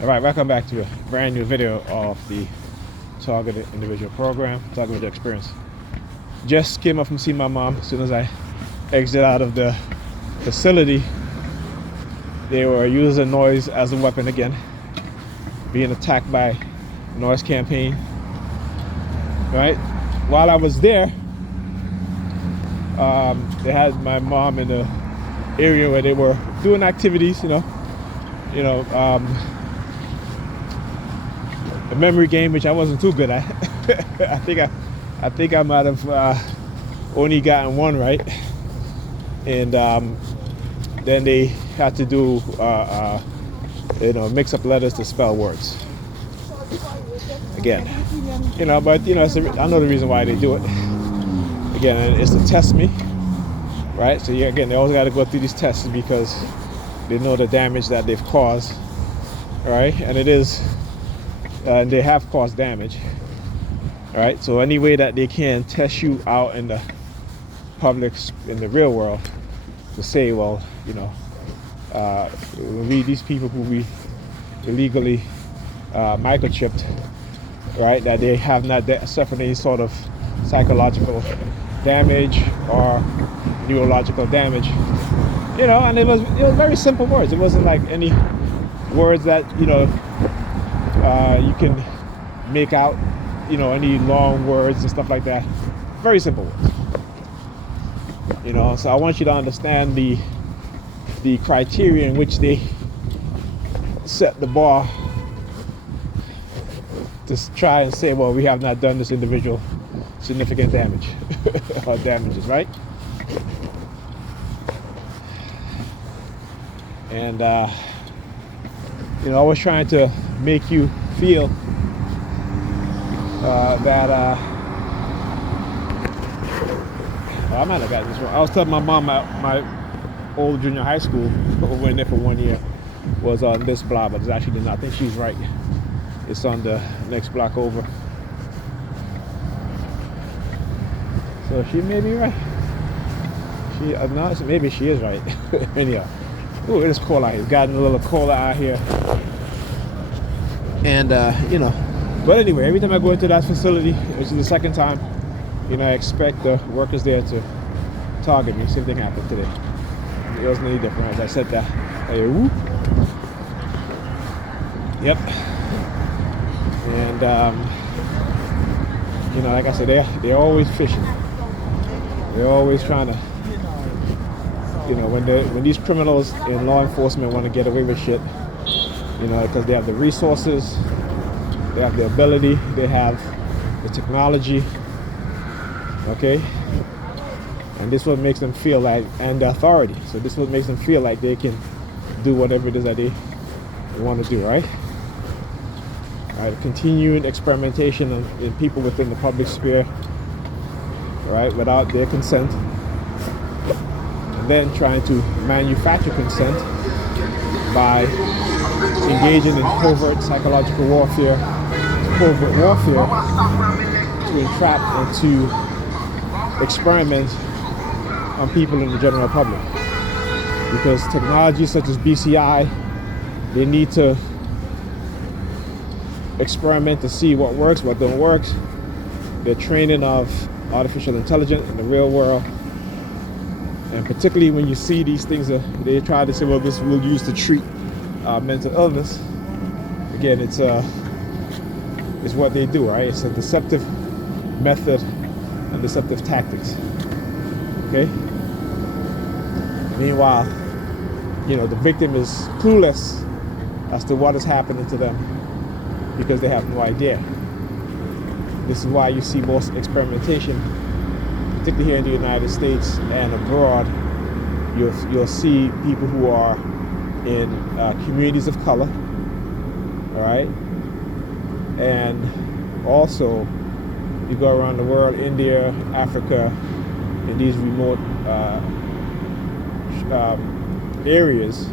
All right, welcome back to a brand new video of the Targeted Individual Program, Targeted Experience. Just came up from seeing my mom. As soon as I exited out of the facility, they were using noise as a weapon again, being attacked by noise campaign. Right? While I was there, they had my mom in the area where they were doing activities, a memory game, which I wasn't too good at. I think I might have only gotten one right, and then they had to do mix up letters to spell words again. But I know the reason why they do it. Again, it's to test me, right? So again, they always got to go through these tests because they know the damage that they've caused, right? And it is. And they have caused damage, right? So any way that they can test you out in the public, in the real world, to say, well, these people who we illegally microchipped, right, that they have not suffered any sort of psychological damage or neurological damage, and it was very simple words. It wasn't like any words that you can make out, any long words and stuff like that. Very simple words. So I want you to understand the criteria in which they set the bar to try and say, well, we have not done this individual significant damage or damages, right? And I was trying to make you feel that I might have got this wrong. I was telling my mom my old junior high school, went there for 1 year, was on this block, but it's actually not. I think she's right. It's on the next block over. So she may be right. Maybe she is right. Anyhow, ooh, it is cold out here. It's gotten a little colder out here. And but anyway, every time I go into that facility, which is the second time, I expect the workers there to target me. Same thing happened today. It wasn't any different. As I said that, whoop. Yep. And like I said, they're always fishing. They're always trying to, when these criminals in law enforcement want to get away with shit, because they have the resources, they have the ability, they have the technology, okay? And this is what makes them feel like, and the authority. So this is what makes them feel like they can do whatever it is that they want to do, right? Right, continued experimentation in people within the public sphere, right, without their consent, and then trying to manufacture consent by engaging in covert psychological warfare, to entrap and to experiment on people in the general public. Because technology such as BCI, they need to experiment to see what works, what don't work. Their training of artificial intelligence in the real world, and particularly when you see these things, they try to say, well, this we'll use to treat mental illness. Again, it's what they do, right? It's a deceptive method and deceptive tactics. Okay. Meanwhile, the victim is clueless as to what is happening to them because they have no idea. This is why you see most experimentation, particularly here in the United States and abroad. You'll see people who are in communities of color, all right? And also, you go around the world, India, Africa, in these remote areas,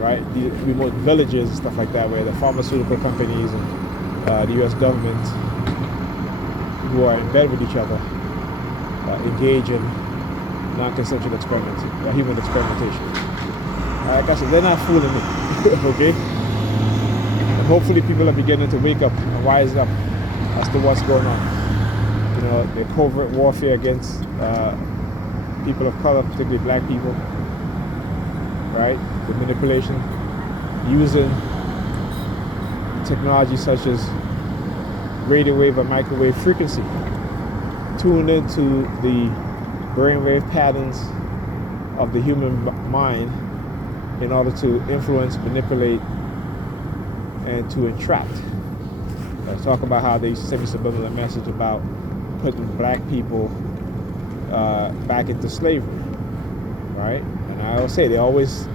right? The remote villages and stuff like that, where the pharmaceutical companies and the U.S. government, who are in bed with each other, engage in non-consensual human experimentation. Like I said, they're not fooling me, okay? And hopefully people are beginning to wake up and rise up as to what's going on. You know, the covert warfare against people of color, particularly black people, right? The manipulation, using technology such as radio wave or microwave frequency, tuned into the brainwave patterns of the human mind in order to influence, manipulate, and to entrap. I talk about how they send me subliminal message about putting black people back into slavery, right? And I always say, they always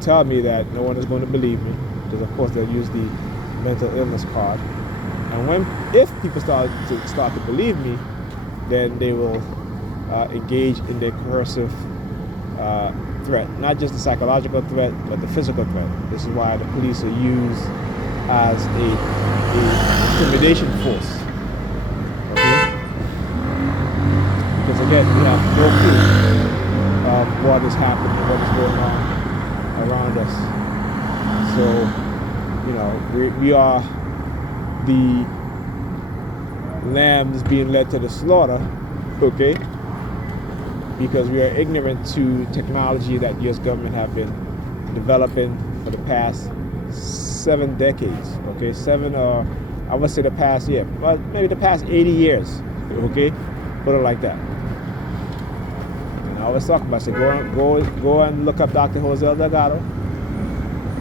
tell me that no one is going to believe me, because of course they'll use the mental illness card. And if people start to believe me, then they will engage in their coercive threat, not just the psychological threat, but the physical threat. This is why the police are used as a intimidation force. Okay? Because again, we have no clue of what is happening, what is going on around us. So, you know, we are the lambs being led to the slaughter, okay? Because we are ignorant to technology that U.S. government have been developing for the past 7 decades, okay? 7 or I would say the past year, but maybe the past 80 years, okay? Put it like that. And I always talk about, say, go and look up Dr. Jose Delgado,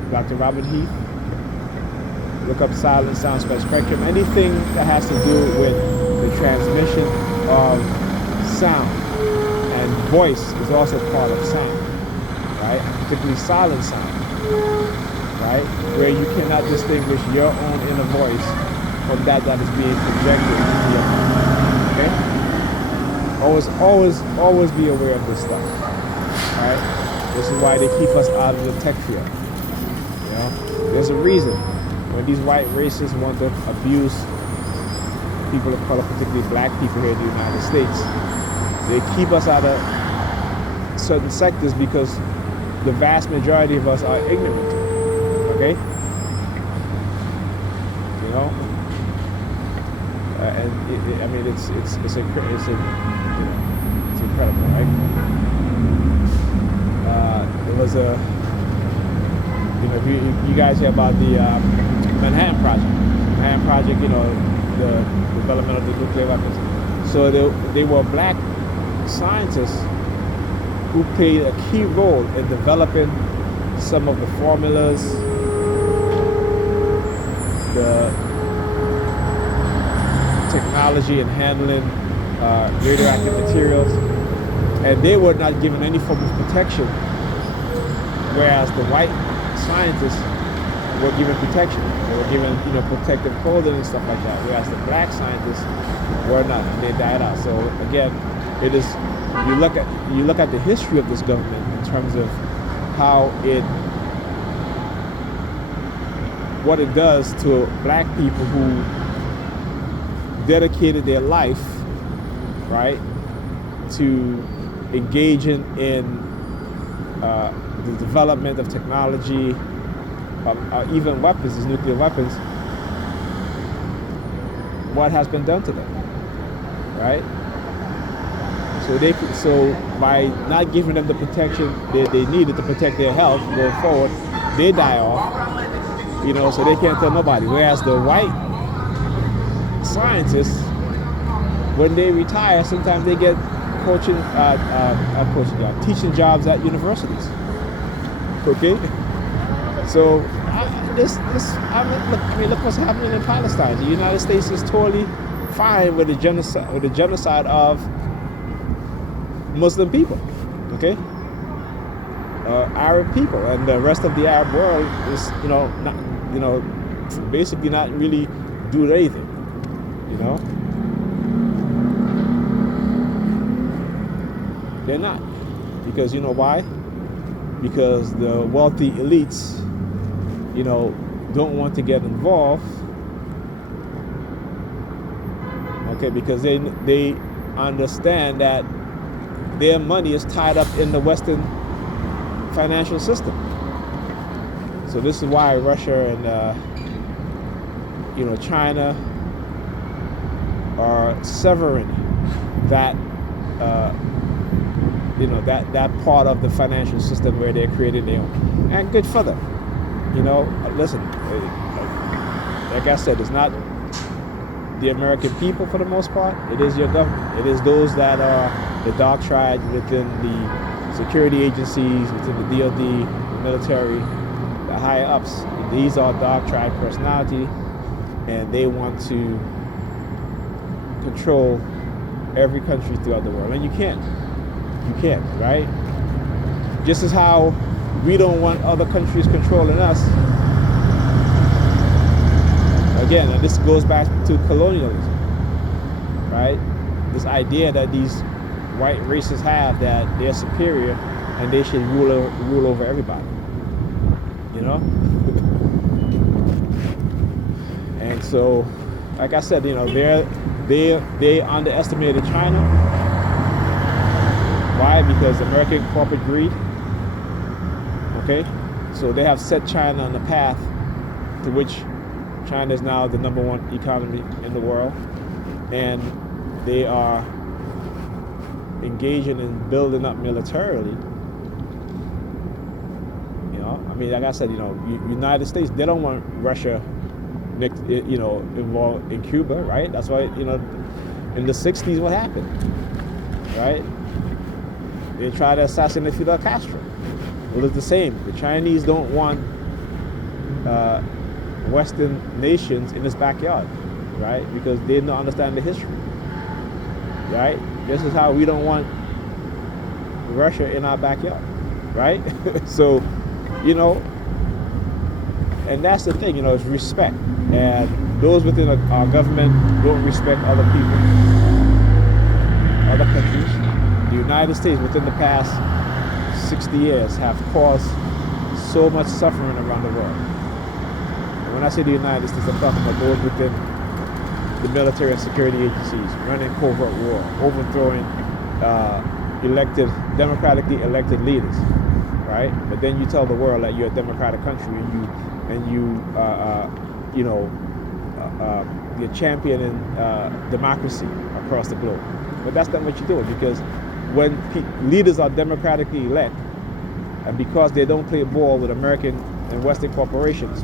Dr. Robert Heath, look up silent sound spectrum, anything that has to do with the transmission of sound. And voice is also part of sound, right? Particularly silent sound, right? Where you cannot distinguish your own inner voice from that is being projected into your mind, okay? Always be aware of this stuff, right? This is why they keep us out of the tech field, you know? There's a reason. When these white racists want to abuse people of color, particularly black people here in the United States, they keep us out of certain sectors because the vast majority of us are ignorant, okay? You know? And I mean, it's incredible, right? There was a, you know, if you guys hear about the Manhattan Project, you know, the development of the nuclear weapons. So they were black scientists who played a key role in developing some of the formulas, the technology and handling radioactive materials, and they were not given any form of protection, whereas the white scientists were given protection. They were given, you know, protective clothing and stuff like that, whereas the black scientists were not, and they died out. So again, it is, you look at the history of this government in terms of how what it does to black people who dedicated their life, right, to engaging in the development of technology, even weapons, these nuclear weapons. What has been done to them, right? So by not giving them the protection they needed to protect their health going forward, they die off, you know, so they can't tell nobody. Whereas the white scientists, when they retire, sometimes they get teaching jobs at universities. Okay, so look what's happening in Palestine. The United States is totally fine with the genocide of Muslim people, okay, Arab people, and the rest of the Arab world is, basically not really doing anything, you know. They're not, because you know why? Because the wealthy elites, you know, don't want to get involved, okay, because they understand that their money is tied up in the Western financial system. So this is why Russia China are severing that that part of the financial system where they're creating their own, and good for them. Listen, like I said, it's not the American people for the most part. It is your government. It is those that are the dark tribes within the security agencies, within the DoD, the military, the higher ups. These are dark tribe personality, and they want to control every country throughout the world. And you can't, right? Just as how we don't want other countries controlling us. Again, and this goes back to colonialism, right? This idea that these white races have that they're superior and they should rule over everybody, And so, like I said, they underestimated China. Why? Because American corporate greed. Okay, so they have set China on the path to which China is now the #1 economy in the world, and they are engaging in building up militarily. Like I said, United States, they don't want Russia, involved in Cuba, right? That's why, in the 60s, what happened, right? They tried to assassinate Fidel Castro. Well, it's the same. The Chinese don't want Western nations in its backyard, right? Because they don't understand the history, right? This is how we don't want Russia in our backyard, right? So, and that's the thing, it's respect. And those within our government don't respect other people, other countries. The United States, within the past 60 years, have caused so much suffering around the world. And when I say the United States, I'm talking about those within the military and security agencies, running covert war, overthrowing democratically elected leaders, right? But then you tell the world that you're a democratic country you're championing democracy across the globe. But that's not what you're doing, because when leaders are democratically elected, and because they don't play ball with American and Western corporations,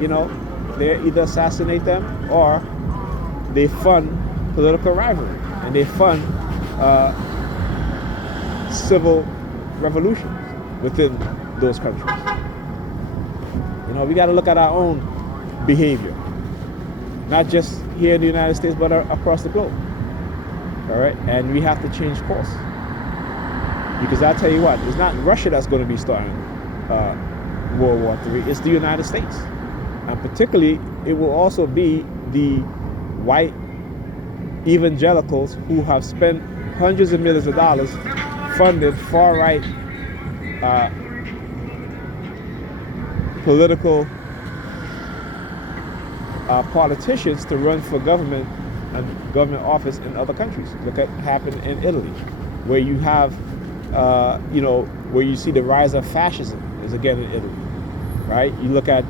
they either assassinate them or they fund political rivalry, and they fund civil revolutions within those countries. We got to look at our own behavior, not just here in the United States, but across the globe. All right, and we have to change course, because I tell you what, it's not Russia that's going to be starting World War III. It's the United States, and particularly it will also be the white evangelicals who have spent hundreds of millions of dollars funding far-right political politicians to run for government and government office in other countries. Look at what happened in Italy, where you have, where you see the rise of fascism is again in Italy, right? You look at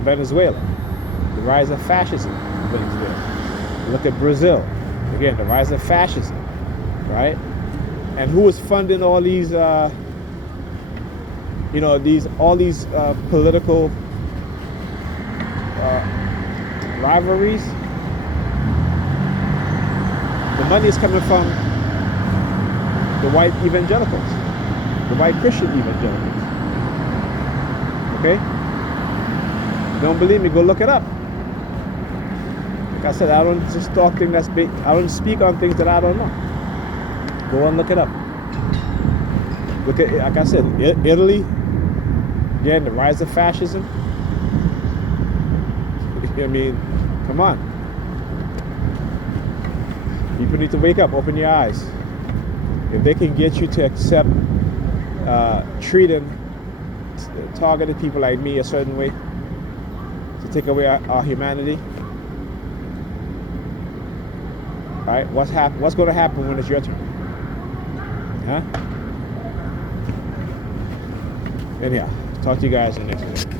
Venezuela, the rise of fascism in Venezuela. You look at Brazil, again, the rise of fascism, right? And who is funding all these, all these political rivalries? The money is coming from the white evangelicals, the white Christian evangelicals. Okay? Don't believe me? Go look it up. Like I said, I don't just talk things that's big. I don't speak on things that I don't know. Go and look it up. Look at, like I said, Italy. Again, the rise of fascism. Come on. People need to wake up, open your eyes. If they can get you to accept treating targeted people like me a certain way, to take away our humanity, all right, what's going to happen when it's your turn? Huh? Anyhow, talk to you guys in the next one.